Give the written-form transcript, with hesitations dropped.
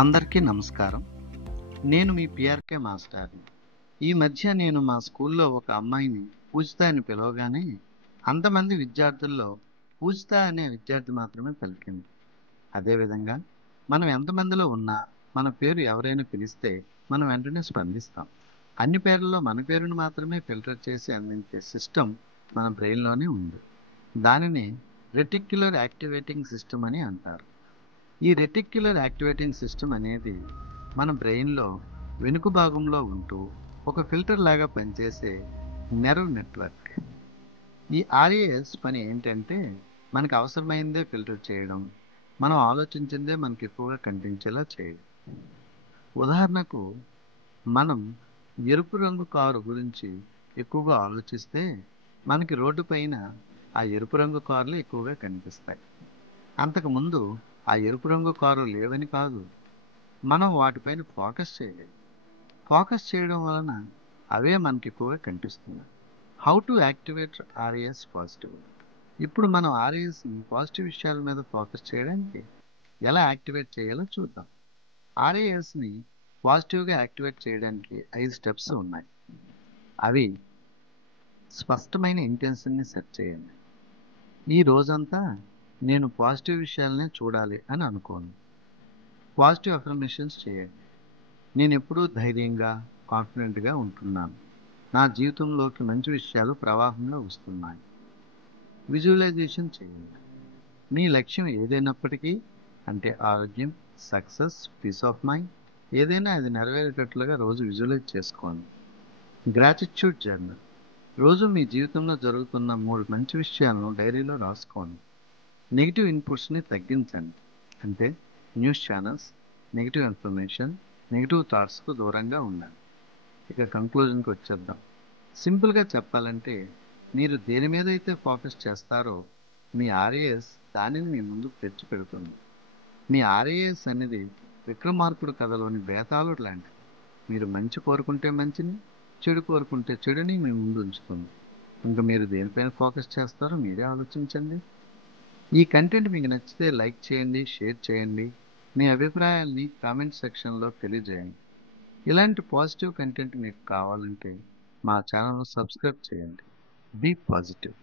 అందరికీ నమస్కారం. నేను మీ పిఆర్కే మాస్టర్ని. ఈ మధ్య నేను మా స్కూల్లో ఒక అమ్మాయిని పూజిత అని పిలవగానే అంతమంది విద్యార్థుల్లో పూజిత అనే విద్యార్థి మాత్రమే పలికింది. అదేవిధంగా మనం ఎంతమందిలో ఉన్నా మన పేరు ఎవరైనా పిలిస్తే మనం వెంటనే స్పందిస్తాం. అన్ని పేర్లలో మన పేరును మాత్రమే ఫిల్టర్ చేసి అందించే సిస్టమ్ మన బ్రెయిన్లోనే ఉంది. దానిని రెటిక్యులర్ యాక్టివేటింగ్ సిస్టమ్ అని అంటారు. ఈ రెటిక్యులర్ యాక్టివేటింగ్ సిస్టమ్ అనేది మన బ్రెయిన్లో వెనుక భాగంలో ఉంటూ ఒక ఫిల్టర్ లాగా పనిచేసే నెర్వ్ నెట్వర్క్. ఈ ఆర్ఏఎస్ పని ఏంటంటే మనకు అవసరమైందే ఫిల్టర్ చేయడం, మనం ఆలోచించిందే మనకి ఎక్కువగా కనిపించేలా చేయడం. ఉదాహరణకు మనం ఎరుపు రంగు కారు గురించి ఎక్కువగా ఆలోచిస్తే మనకి రోడ్డు పైన ఆ ఎరుపు రంగు కార్లు ఎక్కువగా కనిపిస్తాయి. అంతకుముందు ఆ ఎరుపు రంగు కారు లేవని కాదు, మనం వాటిపైన ఫోకస్ చేయలేదు. ఫోకస్ చేయడం వలన అవే మనకి ఎక్కువగా కనిపిస్తున్నాయి. How to activate RAS positive. ఇప్పుడు మనం ఆర్ఏఎస్ని పాజిటివ్ విషయాల మీద ఫోకస్ చేయడానికి ఎలా యాక్టివేట్ చేయాలో చూద్దాం. ఆర్ఏఎస్ని పాజిటివ్గా యాక్టివేట్ చేయడానికి 5 స్టెప్స్ ఉన్నాయి. అవి: స్పష్టమైన ఇంటెన్షన్ని సెట్ చేయండి. ఈ రోజంతా నేను పాజిటివ్ విషయాలనే చూడాలి అని అనుకోను. పాజిటివ్ అఫర్మేషన్స్ చేయండి. నేను ఎప్పుడూ ధైర్యంగా, కాన్ఫిడెంట్గా ఉంటున్నాను. నా జీవితంలోకి మంచి విషయాలు ప్రవాహంలో వస్తున్నాయి. విజువలైజేషన్ చేయండి. మీ లక్ష్యం ఏదైనప్పటికీ, అంటే ఆరోగ్యం, సక్సెస్, పీస్ ఆఫ్ మైండ్, ఏదైనా అది నెరవేరేటట్లుగా రోజు విజువలైజ్ చేసుకోండి. Gratitude journal. రోజు మీ జీవితంలో జరుగుతున్న 3 మంచి విషయాలను డైరీలో రాసుకోండి. నెగిటివ్ ఇన్పుట్స్ని తగ్గించండి. అంటే news channels, negative information, negative థాట్స్కు దూరంగా ఉండండి. ఇక కంక్లూజన్కి వచ్చేద్దాం. సింపుల్గా చెప్పాలంటే మీరు దేని మీద అయితే ఫోకస్ చేస్తారో మీ ఆర్ఏఎస్ దానిని మీ ముందు తెచ్చి పెడుతుంది. మీ ఆర్ఏఎస్ అనేది విక్రమార్కుడు కథలోని బేతాళుడు లాంటిది. మీరు మంచి కోరుకుంటే మంచిని, చెడు కోరుకుంటే చెడుని మీ ముందు ఉంచుతుంది. ఇంకా మీరు దేనిపైన ఫోకస్ చేస్తారో మీరే ఆలోచించండి. ఈ కంటెంట్ మీకు నచ్చితే లైక్ చేయండి, షేర్ చేయండి. మీ అభిప్రాయాల్ని కామెంట్ సెక్షన్లో తెలియజేయండి. ఇలాంటి పాజిటివ్ కంటెంట్ మీకు కావాలంటే మా ఛానల్ను సబ్స్క్రైబ్ చేయండి. Be positive.